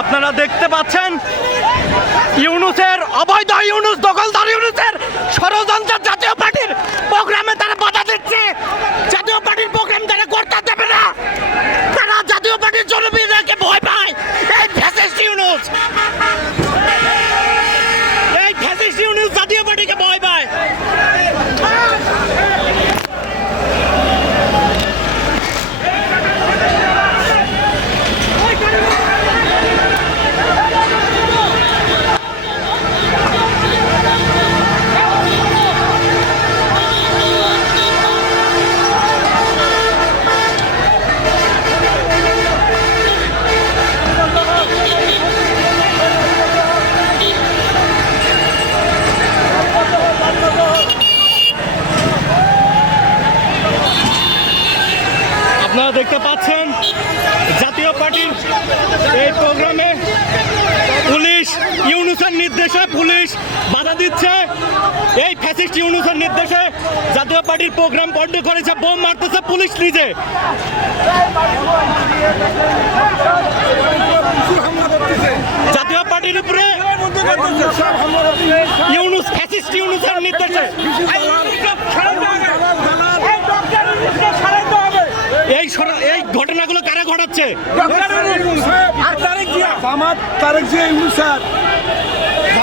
আপনারা দেখতে পাচ্ছেন ইউনুসের, অবৈধ ইউনুস, দখলদার ইউনুসের ষড়যন্ত্র জাতীয় পার্টির প্রোগ্রামে তারা বাধা দিচ্ছে। জাতীয় পার্টির প্রোগ্রাম তারা করতে দেবে না। তারা জাতীয় পার্টির জনবিধানকে নির্দেশে পুলিশ বাধা দিচ্ছে। এই ফ্যাসিস্ট ইউনুসের নির্দেশে জাতীয় পার্টির প্রোগ্রাম বন্ধ করেছে, বোম মারতেছে পুলিশ নিজে। জাতীয় পার্টির উপরে ইউনুস, ফ্যাসিস্ট ইউনুসের নির্দেশে। এই এই ঘটনাগুলো কারা ঘটাচ্ছে? আর তারেক যে স্যার।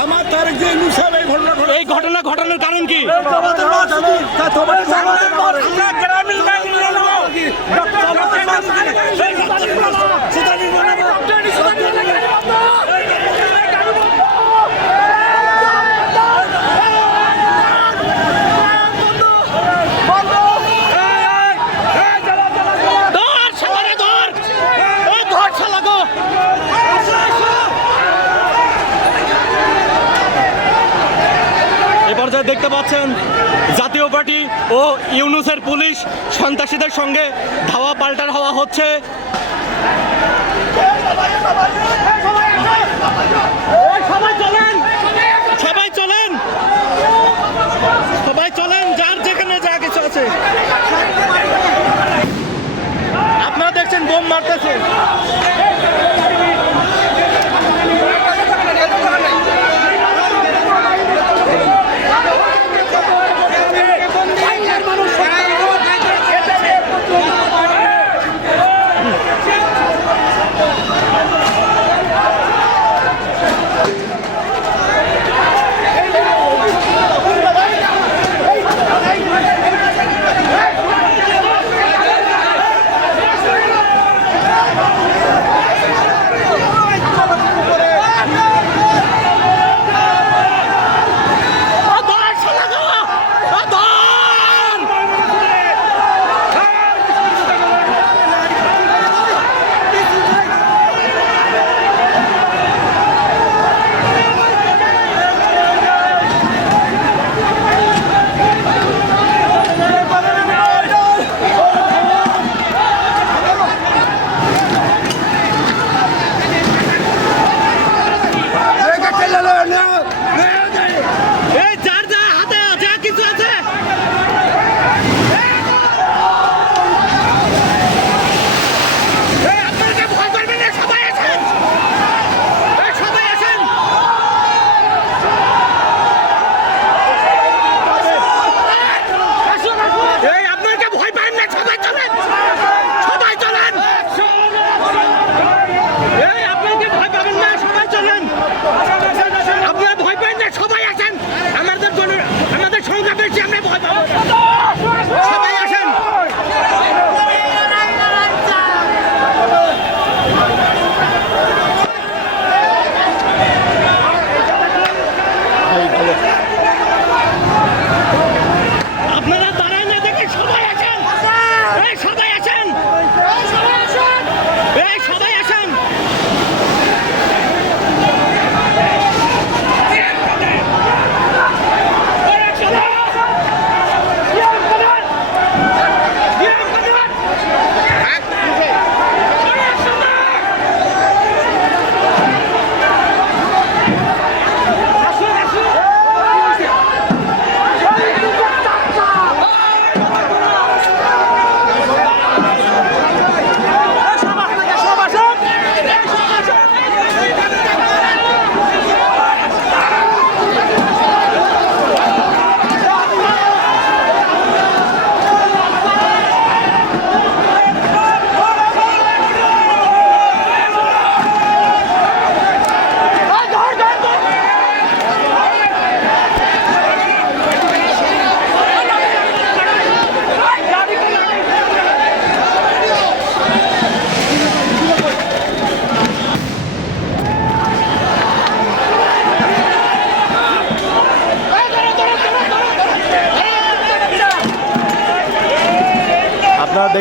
আমার তারেক ইউনুস স্যার এই ঘটনা ঘটে এই ঘটনা ঘটানোর কারণ কি? গ্রামীণ এ পর্যায়ে দেখতে পাচ্ছেন জাতীয় পার্টি ও ইউনুসের পুলিশ সন্ত্রাসীদের সঙ্গে ধাওয়া পাল্টার হওয়া হচ্ছে। সবাই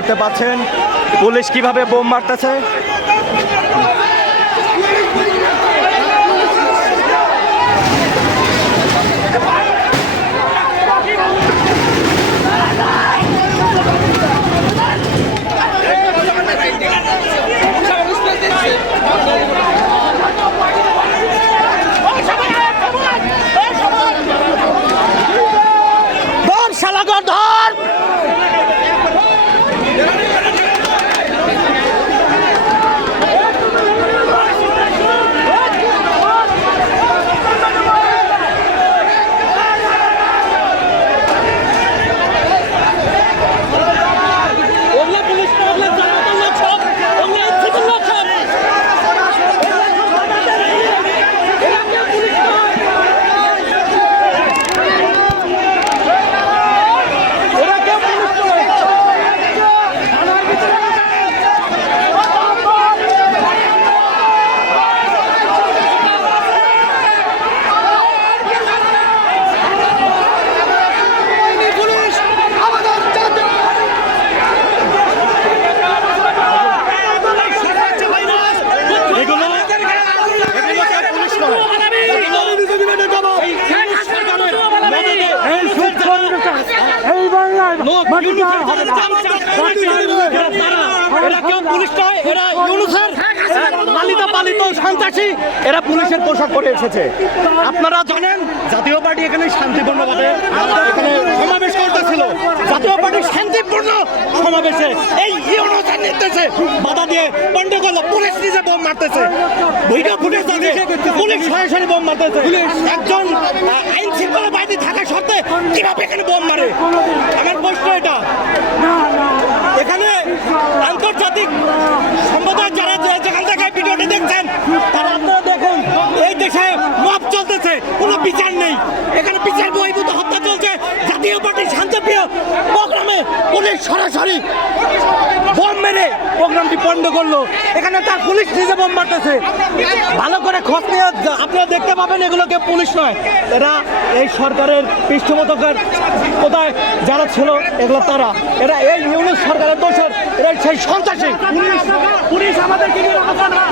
দেখতে পাচ্ছেন পুলিশ কীভাবে বোম মারতেছে ধর শালাগর ধর ওগুলা পুলিশ না, ওগুলা জনতার লোক সব। ওগুলা ইচ্ছুকের লোক সব। এরা কেউ পুলিশ নয়। এরা কেউ পুলিশ নয়। এগুলো এগুলোকে পুলিশ করে এই এই হবে এরা কেউ পুলিশ নয় এরা ইউনুসের। লালিত পালিত সন্ত্রাসী এরা পুলিশের পোশাক পরে এসেছে। আপনারা জানেন জাতীয় পার্টি এখানে শান্তিপূর্ণভাবে এখানে সমাবেশ করতেছিল। জাতীয় পার্টির শান্তিপূর্ণ সমাবেশে এই ইউনুসের নির্দেশে বাধা দিয়ে বন্ধ করল। পুলিশ নিজে বোম মারতেছে। ভিডিও ফুটেজ আছে। পুলিশ সরাসরি বোম মারতেছে। একজন আইন শৃঙ্খলা বাহিনী থাকা সত্ত্বে কীভাবে সরাসরি বোম মেরে প্রোগ্রামটি পণ্ড করল। এখানে তার পুলিশ নিজে বোম মারতেছে। ভালো করে খোঁজ নিয়ে আপনারা দেখতে পাবেন এগুলোকে পুলিশ নয়। এরা এই সরকারের পৃষ্ঠপোষকের কোথায় যারা ছিল, এগুলো তারা। এরা এই ইউনিট সরকারের দোষের, এরা সেই সন্ত্রাসী। পুলিশ আমাদের না